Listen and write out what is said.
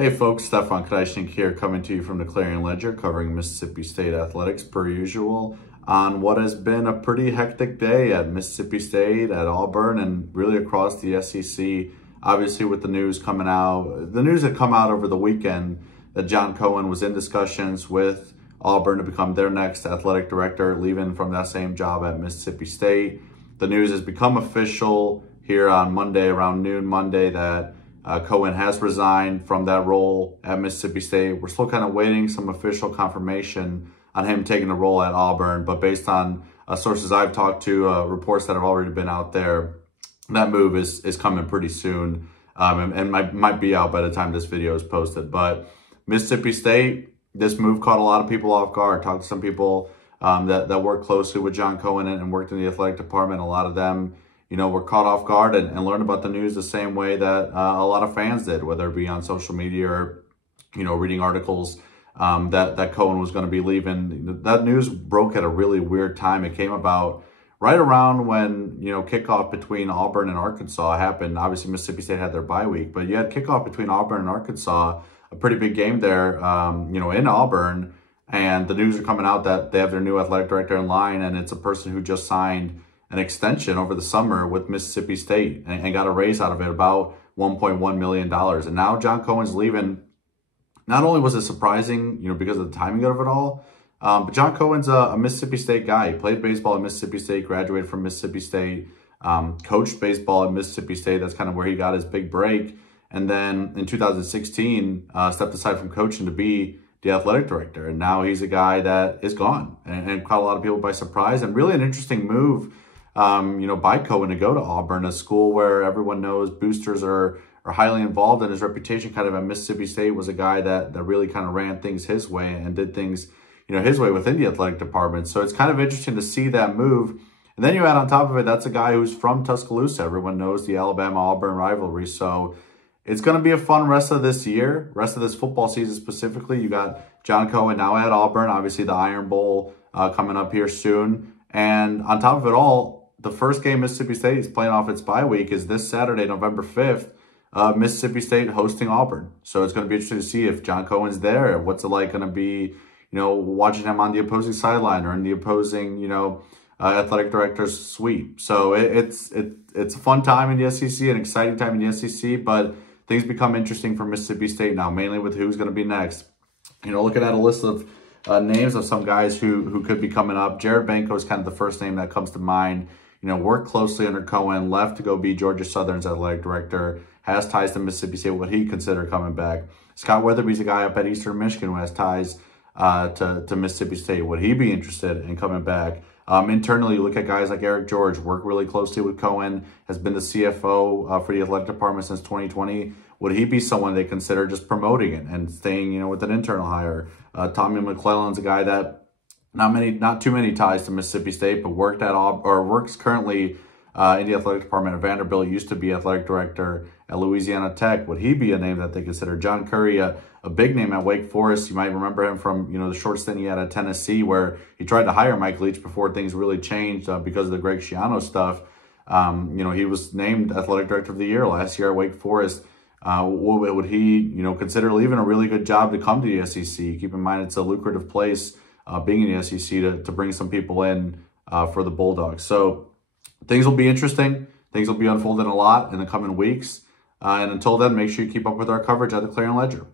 Hey folks, Stefan Krajisnik here, coming to you from the Clarion-Ledger, covering Mississippi State athletics per usual on what has been a pretty hectic day at Mississippi State, at Auburn, and really across the SEC. Obviously with the news coming out, the news had come out over the weekend that John Cohen was in discussions with Auburn to become their next athletic director, leaving from that same job at Mississippi State. The news has become official here on Monday, around noon Monday, that Cohen has resigned from that role at Mississippi State. We're still kind of waiting some official confirmation on him taking the role at Auburn, but based on sources I've talked to, reports that have already been out there, that move is coming pretty soon, and might be out by the time this video is posted. But Mississippi State, this move caught a lot of people off guard. Talked to some people that work closely with John Cohen and worked in the athletic department. A lot of them, were caught off guard and learned about the news the same way that a lot of fans did, whether it be on social media or, reading articles that Cohen was going to be leaving. That news broke at a really weird time. It came about right around when, kickoff between Auburn and Arkansas happened. Obviously, Mississippi State had their bye week, but you had kickoff between Auburn and Arkansas, a pretty big game there, in Auburn. And the news are coming out that they have their new athletic director in line, and it's a person who just signed an extension over the summer with Mississippi State and got a raise out of it, about $1.1 million. And now John Cohen's leaving. Not only was it surprising, because of the timing of it all, but John Cohen's a Mississippi State guy. He played baseball at Mississippi State, graduated from Mississippi State, coached baseball at Mississippi State. That's kind of where he got his big break. And then in 2016, stepped aside from coaching to be the athletic director. And now he's a guy that is gone and caught a lot of people by surprise, and really an interesting move, by Cohen to go to Auburn, a school where everyone knows boosters are highly involved, and his reputation kind of at Mississippi State was a guy that really kind of ran things his way and did things, his way within the athletic department. So it's kind of interesting to see that move. And then you add on top of it, that's a guy who's from Tuscaloosa. Everyone knows the Alabama-Auburn rivalry. So it's going to be a fun rest of this year, rest of this football season specifically. You got John Cohen now at Auburn, obviously the Iron Bowl coming up here soon. And on top of it all, the first game Mississippi State is playing off its bye week is this Saturday, November 5th, Mississippi State hosting Auburn. So it's going to be interesting to see if John Cohen's there. What's it like going to be, watching him on the opposing sideline or in the opposing, athletic director's suite. So it's a fun time in the SEC, an exciting time in the SEC, but things become interesting for Mississippi State now, mainly with who's going to be next. Looking at a list of names of some guys who could be coming up. Jared Banco is kind of the first name that comes to mind. Worked closely under Cohen, left to go be Georgia Southern's athletic director, has ties to Mississippi State, what he consider coming back. Scott Weatherby's a guy up at Eastern Michigan who has ties to Mississippi State. Would he be interested in coming back? Internally, you look at guys like Eric George, worked really closely with Cohen, has been the CFO for the athletic department since 2020. Would he be someone they consider just promoting it and staying, with an internal hire? Tommy McClellan's a guy that not too many ties to Mississippi State, but works currently in the athletic department at Vanderbilt. Used to be athletic director at Louisiana Tech. Would he be a name that they consider? John Curry, a big name at Wake Forest. You might remember him from the short stint he had at Tennessee, where he tried to hire Mike Leach before things really changed because of the Greg Schiano stuff. He was named athletic director of the year last year at Wake Forest. Would he consider leaving a really good job to come to the SEC? Keep in mind it's a lucrative place, being in the SEC, to bring some people in for the Bulldogs. So things will be interesting. Things will be unfolding a lot in the coming weeks. And until then, make sure you keep up with our coverage at the Clarion-Ledger.